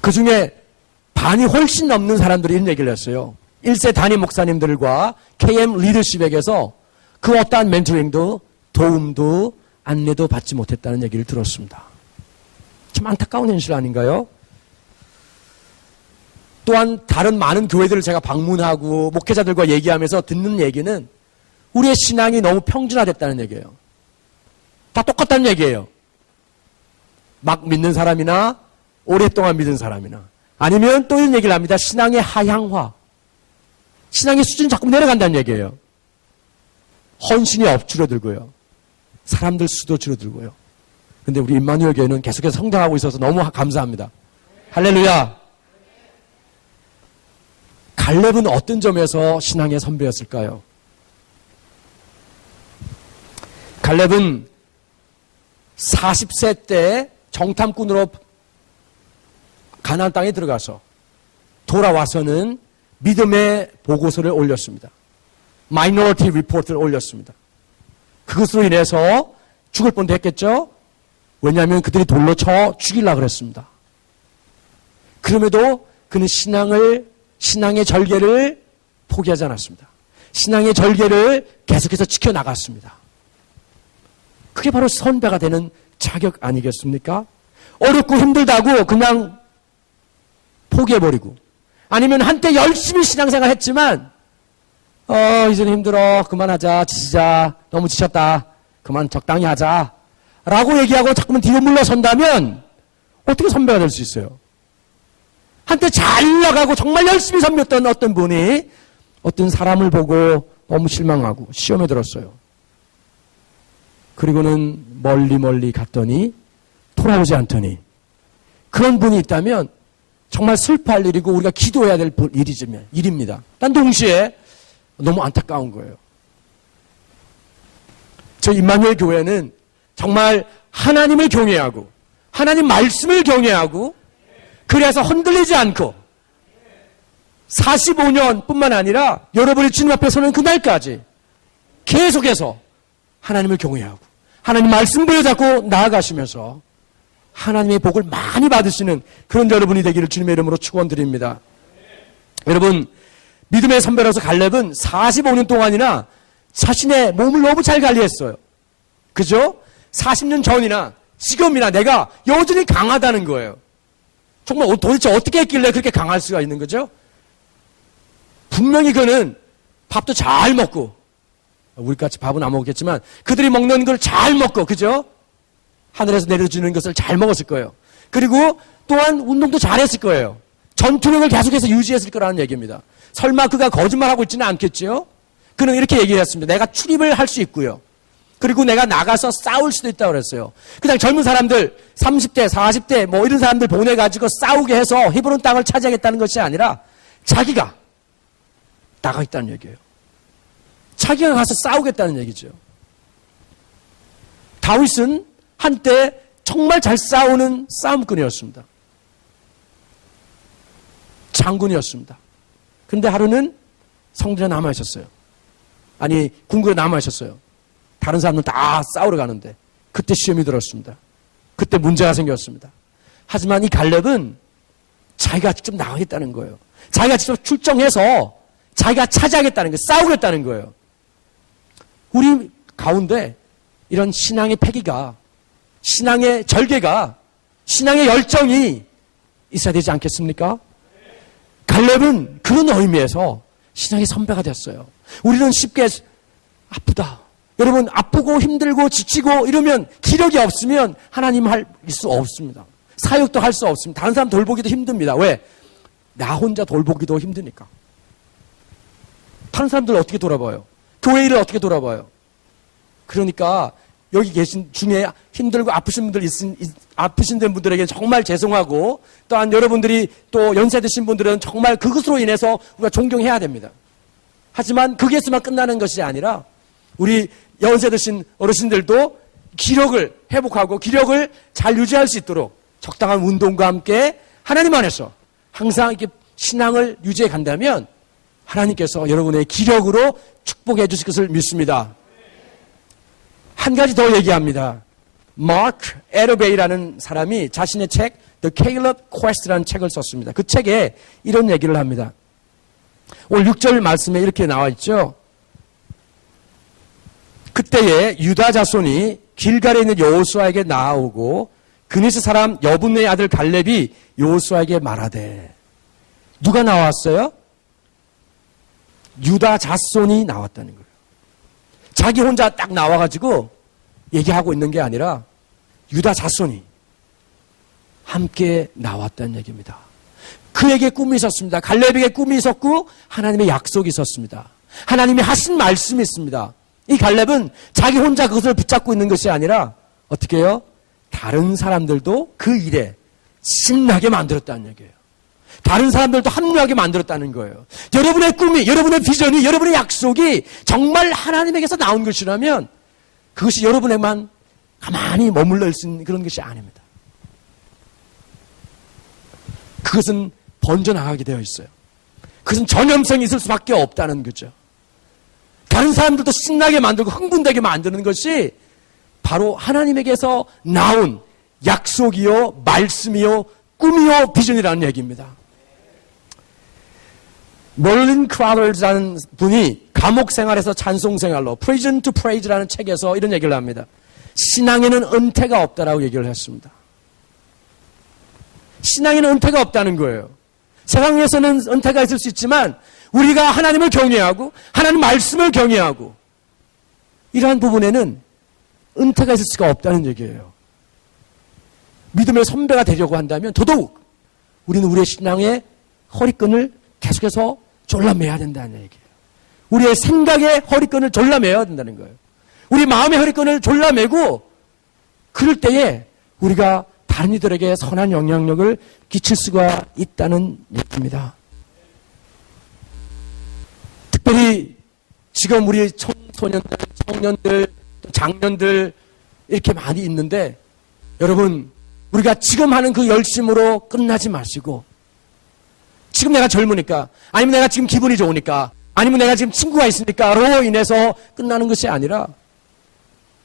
그 중에 반이 훨씬 넘는 사람들이 이런 얘기를 했어요. 1세 담임 목사님들과 KM 리더십에게서 그 어떠한 멘토링도 도움도 안내도 받지 못했다는 얘기를 들었습니다. 참 안타까운 현실 아닌가요? 또한 다른 많은 교회들을 제가 방문하고 목회자들과 얘기하면서 듣는 얘기는 우리의 신앙이 너무 평준화됐다는 얘기예요. 다 똑같다는 얘기예요. 막 믿는 사람이나 오랫동안 믿은 사람이나, 아니면 또 이런 얘기를 합니다. 신앙의 하향화. 신앙의 수준이 자꾸 내려간다는 얘기예요. 헌신이 줄어들고요. 사람들 수도 줄어들고요. 근데 우리 임마누엘 교회는 계속해서 성장하고 있어서 너무 감사합니다. 할렐루야. 갈렙은 어떤 점에서 신앙의 선배였을까요? 갈렙은 40세 때 정탐꾼으로 가나안 땅에 들어가서 돌아와서는 믿음의 보고서를 올렸습니다. 마이너리티 리포트를 올렸습니다. 그것으로 인해서 죽을 뻔도 했겠죠? 왜냐하면 그들이 돌로 쳐 죽이려고 그랬습니다. 그럼에도 그는 신앙의 절개를 포기하지 않았습니다. 신앙의 절개를 계속해서 지켜나갔습니다. 그게 바로 선배가 되는 자격 아니겠습니까? 어렵고 힘들다고 그냥 포기해버리고, 아니면 한때 열심히 신앙생활 했지만 이제는 힘들어, 그만하자, 지치자, 너무 지쳤다, 그만 적당히 하자 라고 얘기하고 자꾸만 뒤로 물러선다면 어떻게 선배가 될 수 있어요? 한때 잘 나가고 정말 열심히 섬겼던 어떤 분이 어떤 사람을 보고 너무 실망하고 시험에 들었어요. 그리고는 멀리 갔더니 돌아오지 않더니, 그런 분이 있다면 정말 슬퍼할 일이고 우리가 기도해야 될 일입니다. 단 동시에 너무 안타까운 거예요. 저희 임마누엘 교회는 정말 하나님을 경외하고 하나님 말씀을 경외하고, 그래서 흔들리지 않고 45년 뿐만 아니라 여러분이 주님 앞에 서는 그날까지 계속해서 하나님을 경외하고 하나님 말씀 부여잡고 나아가시면서 하나님의 복을 많이 받으시는 그런 여러분이 되기를 주님의 이름으로 축원드립니다. 여러분, 믿음의 선배로서 갈렙은 45년 동안이나 자신의 몸을 너무 잘 관리했어요. 그죠? 40년 전이나 지금이나 내가 여전히 강하다는 거예요. 정말 도대체 어떻게 했길래 그렇게 강할 수가 있는 거죠? 분명히 그는 밥도 잘 먹고, 우리같이 밥은 안 먹겠지만 그들이 먹는 걸 잘 먹고, 그죠? 하늘에서 내려주는 것을 잘 먹었을 거예요. 그리고 또한 운동도 잘했을 거예요. 전투력을 계속해서 유지했을 거라는 얘기입니다. 설마 그가 거짓말하고 있지는 않겠지요? 그는 이렇게 얘기했습니다. 내가 출입을 할 수 있고요. 그리고 내가 나가서 싸울 수도 있다고 그랬어요. 그냥 젊은 사람들 30대, 40대 뭐 이런 사람들 보내가지고 싸우게 해서 헤브론 땅을 차지하겠다는 것이 아니라 자기가 나가겠다는 얘기예요. 자기가 가서 싸우겠다는 얘기죠. 다윗은 한때 정말 잘 싸우는 싸움꾼이었습니다. 장군이었습니다. 그런데 하루는 성전에 남아 있었어요. 아니, 궁궐에 남아 있었어요. 다른 사람들 다 싸우러 가는데 그때 시험이 들었습니다. 그때 문제가 생겼습니다. 하지만 이 갈렙은 자기가 직접 나가겠다는 거예요. 자기가 직접 출정해서 자기가 차지하겠다는 거예요. 싸우겠다는 거예요. 우리 가운데 이런 신앙의 패기가, 신앙의 절개가, 신앙의 열정이 있어야 되지 않겠습니까? 갈렙은 그런 의미에서 신앙의 선배가 됐어요. 우리는 쉽게 아프다. 여러분, 아프고 힘들고 지치고 이러면 기력이 없으면 하나님 할 수 없습니다. 사역도 할 수 없습니다. 다른 사람 돌보기도 힘듭니다. 왜? 나 혼자 돌보기도 힘드니까. 다른 사람들 어떻게 돌아봐요? 교회 일을 어떻게 돌아봐요? 그러니까 여기 계신 중에 힘들고 아프신 분들에게 정말 죄송하고, 또한 여러분들이 또 연세 드신 분들은 정말 그것으로 인해서 우리가 존경해야 됩니다. 하지만 거기에서만 끝나는 것이 아니라 우리 연세 드신 어르신들도 기력을 회복하고 기력을 잘 유지할 수 있도록 적당한 운동과 함께 하나님 안에서 항상 이렇게 신앙을 유지해 간다면 하나님께서 여러분의 기력으로 축복해 주실 것을 믿습니다. 한 가지 더 얘기합니다. 마크 에러베이라는 사람이 자신의 책 The Caleb Quest라는 책을 썼습니다. 그 책에 이런 얘기를 합니다. 오늘 6절 말씀에 이렇게 나와 있죠. 그때에 유다 자손이 길갈에 있는 여호수아에게 나아오고 그니스 사람 여분의 아들 갈렙이 여호수아에게 말하되, 누가 나왔어요? 유다 자손이 나왔다는 거예요. 자기 혼자 딱 나와가지고 얘기하고 있는 게 아니라 유다 자손이 함께 나왔다는 얘기입니다. 그에게 꿈이 있었습니다. 갈렙에게 꿈이 있었고 하나님의 약속이 있었습니다. 하나님이 하신 말씀이 있습니다. 이 갈렙은 자기 혼자 그것을 붙잡고 있는 것이 아니라 어떻게 해요? 다른 사람들도 그 일에 신나게 만들었다는 얘기예요. 다른 사람들도 합류하게 만들었다는 거예요. 여러분의 꿈이, 여러분의 비전이, 여러분의 약속이 정말 하나님에게서 나온 것이라면 그것이 여러분에만 가만히 머물러 있는 그런 것이 아닙니다. 그것은 번져나가게 되어 있어요. 그것은 전염성이 있을 수밖에 없다는 거죠. 다른 사람들도 신나게 만들고 흥분되게 만드는 것이 바로 하나님에게서 나온 약속이요, 말씀이요, 꿈이요, 비전이라는 얘기입니다. 멀린 크라더라는 분이 감옥 생활에서 찬송 생활로 Prison to Praise라는 책에서 이런 얘기를 합니다. 신앙에는 은퇴가 없다라고 얘기를 했습니다. 신앙에는 은퇴가 없다는 거예요. 세상에서는 은퇴가 있을 수 있지만 우리가 하나님을 경외하고 하나님 말씀을 경외하고 이러한 부분에는 은퇴가 있을 수가 없다는 얘기예요. 믿음의 선배가 되려고 한다면 더더욱 우리는 우리의 신앙의 허리끈을 계속해서 졸라매야 된다는 얘기예요. 우리의 생각의 허리끈을 졸라매야 된다는 거예요. 우리 마음의 허리끈을 졸라매고 그럴 때에 우리가 다른 이들에게 선한 영향력을 끼칠 수가 있다는 얘기입니다. 특별히 지금 우리 청소년들, 청년들, 장년들 이렇게 많이 있는데 여러분, 우리가 지금 하는 그 열심으로 끝나지 마시고 지금 내가 젊으니까, 아니면 내가 지금 기분이 좋으니까, 아니면 내가 지금 친구가 있으니까로 인해서 끝나는 것이 아니라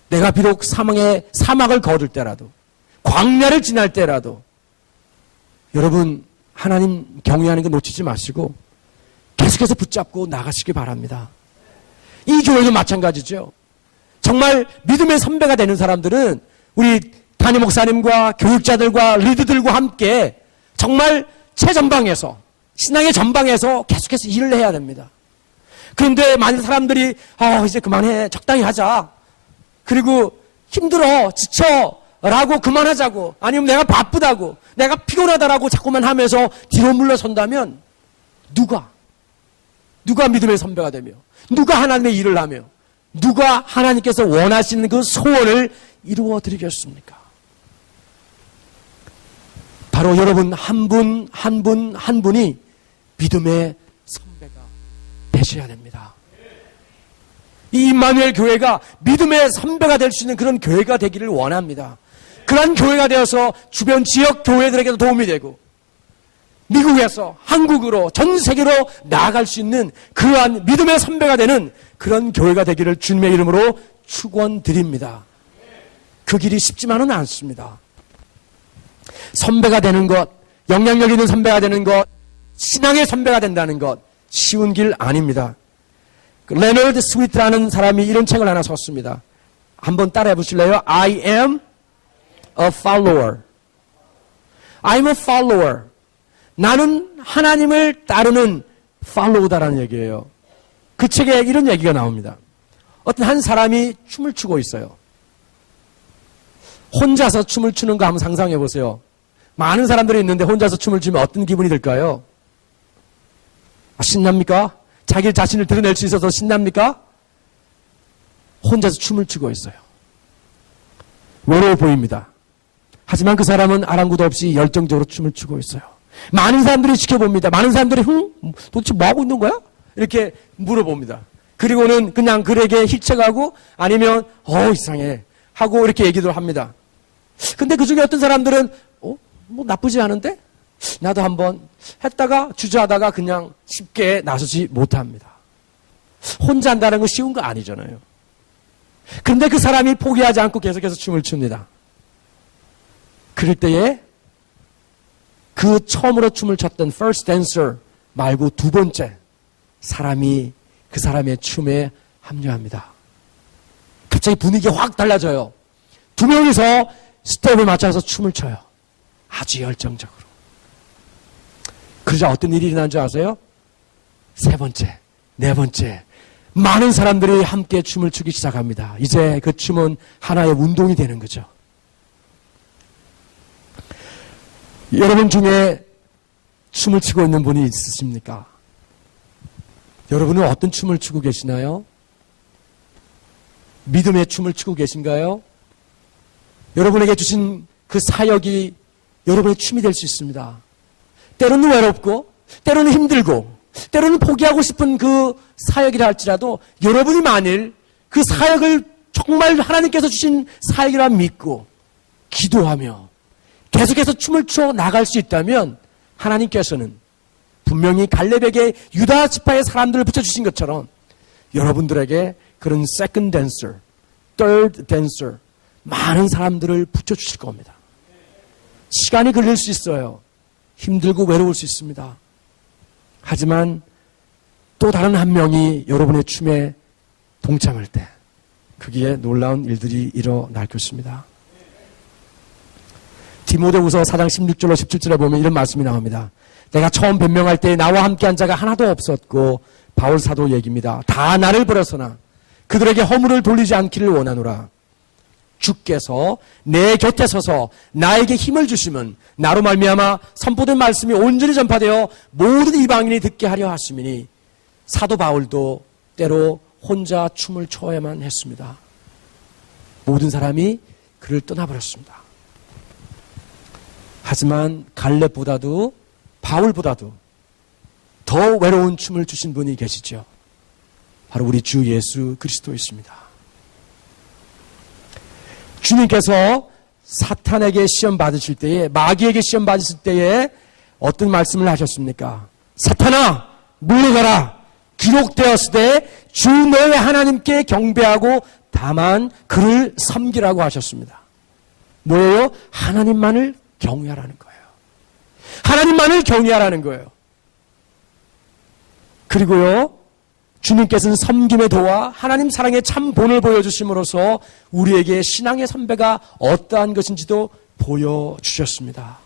내가 비록 사막을 걸을 때라도, 광야를 지날 때라도 여러분 하나님 경외하는 거 놓치지 마시고 계속해서 붙잡고 나가시기 바랍니다. 이 교회도 마찬가지죠. 정말 믿음의 선배가 되는 사람들은 우리 담임 목사님과 교육자들과 리더들과 함께 정말 최전방에서, 신앙의 전방에서 계속해서 일을 해야 됩니다. 그런데 많은 사람들이 이제 그만해, 적당히 하자, 그리고 힘들어, 지쳐 라고 그만하자고, 아니면 내가 바쁘다고, 내가 피곤하다라고 자꾸만 하면서 뒤로 물러선다면 누가 믿음의 선배가 되며, 누가 하나님의 일을 하며, 누가 하나님께서 원하시는 그 소원을 이루어 드리겠습니까? 바로 여러분 한 분 한 분 한 분이 믿음의 선배가 되셔야 됩니다. 이 임마누엘 교회가 믿음의 선배가 될 수 있는 그런 교회가 되기를 원합니다. 그런 교회가 되어서 주변 지역 교회들에게도 도움이 되고 미국에서 한국으로 전 세계로 나아갈 수 있는 그러한 믿음의 선배가 되는 그런 교회가 되기를 주님의 이름으로 축원드립니다. 그 길이 쉽지만은 않습니다. 선배가 되는 것, 영향력 있는 선배가 되는 것, 신앙의 선배가 된다는 것 쉬운 길 아닙니다. 레너드 스위트라는 사람이 이런 책을 하나 썼습니다. 한번 따라해 보실래요? I am a follower. I'm a follower. 나는 하나님을 따르는 follow다라는 얘기예요. 그 책에 이런 얘기가 나옵니다. 어떤 한 사람이 춤을 추고 있어요. 혼자서 춤을 추는 거 한번 상상해 보세요. 많은 사람들이 있는데 혼자서 춤을 추면 어떤 기분이 들까요? 신납니까? 자기 자신을 드러낼 수 있어서 신납니까? 혼자서 춤을 추고 있어요. 외로워 보입니다. 하지만 그 사람은 아랑곳 없이 열정적으로 춤을 추고 있어요. 많은 사람들이 지켜봅니다. 많은 사람들이 도대체 뭐하고 있는 거야? 이렇게 물어봅니다. 그리고는 그냥 그에게 힐책하고 아니면 이상해 하고 이렇게 얘기도 합니다. 근데 그 중에 어떤 사람들은 뭐 나쁘지 않은데? 나도 한번 했다가 주저하다가 그냥 쉽게 나서지 못합니다. 혼자 한다는 건 쉬운 거 아니잖아요. 그런데 그 사람이 포기하지 않고 계속해서 춤을 춥니다. 그럴 때에 그 처음으로 춤을 췄던 first dancer 말고 두 번째 사람이 그 사람의 춤에 합류합니다. 갑자기 분위기가 확 달라져요. 두 명이서 스텝을 맞춰서 춤을 춰요. 아주 열정적으로. 그러자 어떤 일이 일어난 줄 아세요? 세 번째, 네 번째 많은 사람들이 함께 춤을 추기 시작합니다. 이제 그 춤은 하나의 운동이 되는 거죠. 여러분 중에 춤을 추고 있는 분이 있으십니까? 여러분은 어떤 춤을 추고 계시나요? 믿음의 춤을 추고 계신가요? 여러분에게 주신 그 사역이 여러분의 춤이 될 수 있습니다. 때로는 외롭고 때로는 힘들고 때로는 포기하고 싶은 그 사역이라 할지라도 여러분이 만일 그 사역을 정말 하나님께서 주신 사역이라 믿고 기도하며 계속해서 춤을 추어 나갈 수 있다면 하나님께서는 분명히 갈렙에게 유다 지파의 사람들을 붙여주신 것처럼 여러분들에게 그런 second dancer, third dancer 많은 사람들을 붙여주실 겁니다. 시간이 걸릴 수 있어요. 힘들고 외로울 수 있습니다. 하지만 또 다른 한 명이 여러분의 춤에 동참할 때 거기에 놀라운 일들이 일어날 것입니다. 디모데후서 4장 16절로 17절에 보면 이런 말씀이 나옵니다. 내가 처음 변명할 때 나와 함께한 자가 하나도 없었고 바울 사도 얘기입니다. 다 나를 버렸으나 그들에게 허물을 돌리지 않기를 원하노라. 주께서 내 곁에 서서 나에게 힘을 주시면 나로 말미암아 선포된 말씀이 온전히 전파되어 모든 이방인이 듣게 하려 하심이니 사도 바울도 때로 혼자 춤을 춰야만 했습니다. 모든 사람이 그를 떠나버렸습니다. 하지만 갈렙보다도 바울보다도 더 외로운 춤을 추신 분이 계시죠. 바로 우리 주 예수 그리스도이십니다. 주님께서 사탄에게 시험 받으실 때에, 마귀에게 시험 받으실 때에 어떤 말씀을 하셨습니까? 사탄아 물러가라. 기록되었을 때 주 너의 하나님께 경배하고 다만 그를 섬기라고 하셨습니다. 뭐예요? 하나님만을 경외하라는 거예요. 하나님만을 경외하라는 거예요. 그리고요, 주님께서는 섬김의 도와 하나님 사랑의 참 본을 보여주심으로써 우리에게 신앙의 선배가 어떠한 것인지도 보여주셨습니다.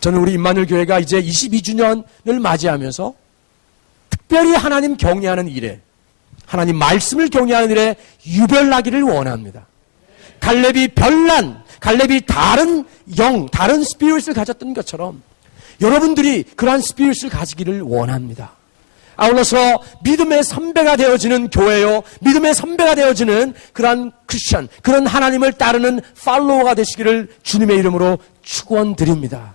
저는 우리 임마누엘 교회가 이제 22주년을 맞이하면서 특별히 하나님 경외하는 일에, 하나님 말씀을 경외하는 일에 유별나기를 원합니다. 갈렙이 별난, 갈렙이 다른 다른 스피릿을 가졌던 것처럼 여러분들이 그러한 스피릿을 가지기를 원합니다. 아울러서 믿음의 선배가 되어지는 교회요, 믿음의 선배가 되어지는 그러한 크리스천, 그런 하나님을 따르는 팔로워가 되시기를 주님의 이름으로 축원드립니다.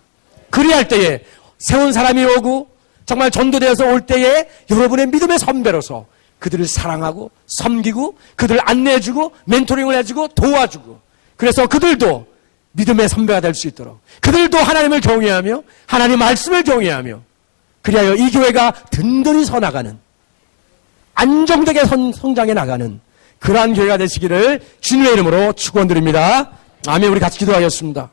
그리할 때에 세운 사람이 오고 정말 전도되어서 올 때에 여러분의 믿음의 선배로서 그들을 사랑하고 섬기고 그들을 안내해주고 멘토링을 해주고 도와주고 그래서 그들도 믿음의 선배가 될 수 있도록 그들도 하나님을 경외하며 하나님 말씀을 경외하며 그리하여 이 교회가 든든히 서나가는 안정되게 성장해 나가는 그러한 교회가 되시기를 주님의 이름으로 축원드립니다. 아멘. 우리 같이 기도하겠습니다.